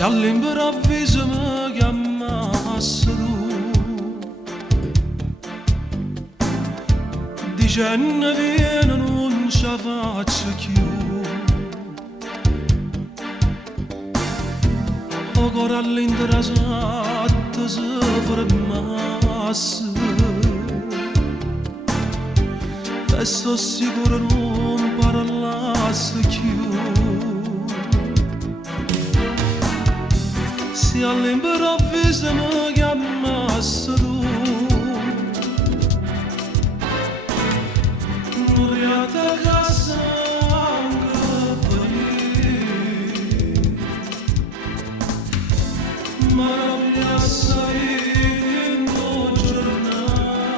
Se all'improvviso mi chiamassero dicendo vieni non ce la faccio più. O cuore all'interessato si fermasse e sto sicuro non parlasse più. Se all'improvviso mi chiamassero moriata casa anche per me, ma non mi assai in un giornale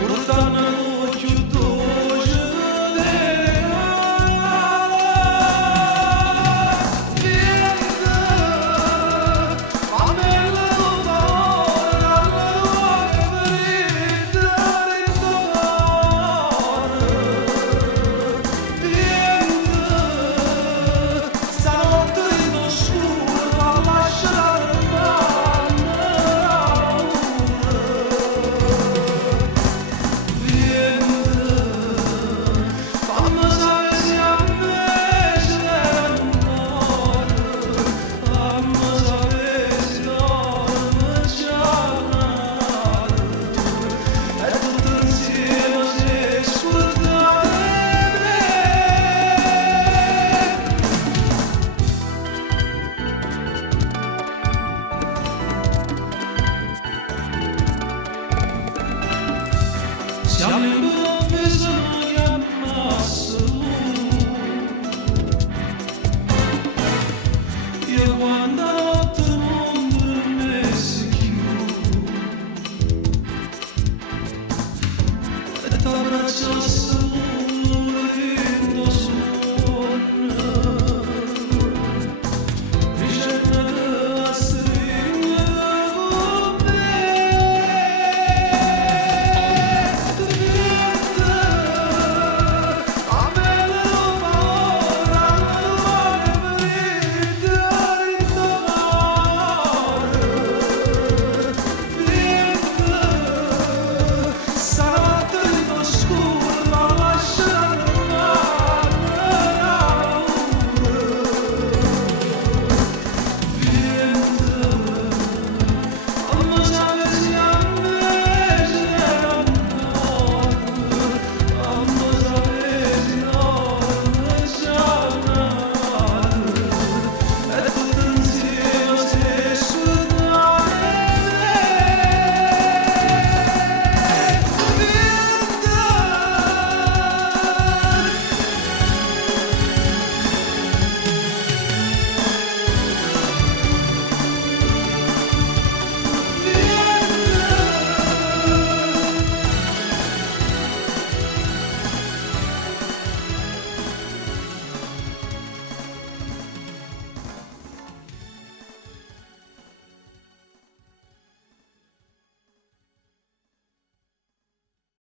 portando l'occhio dolce delle gare. Vieni a me la tua ferita rinnovare. Vieni stanotte in oscuro a lasciare fammi sapere se a me c'è un cuore, fammi sapere se dorme giornate e tutto insieme si scordare me. Se all'improvviso mi chiamassero io quando notte non dormessi più e t'abbracciassi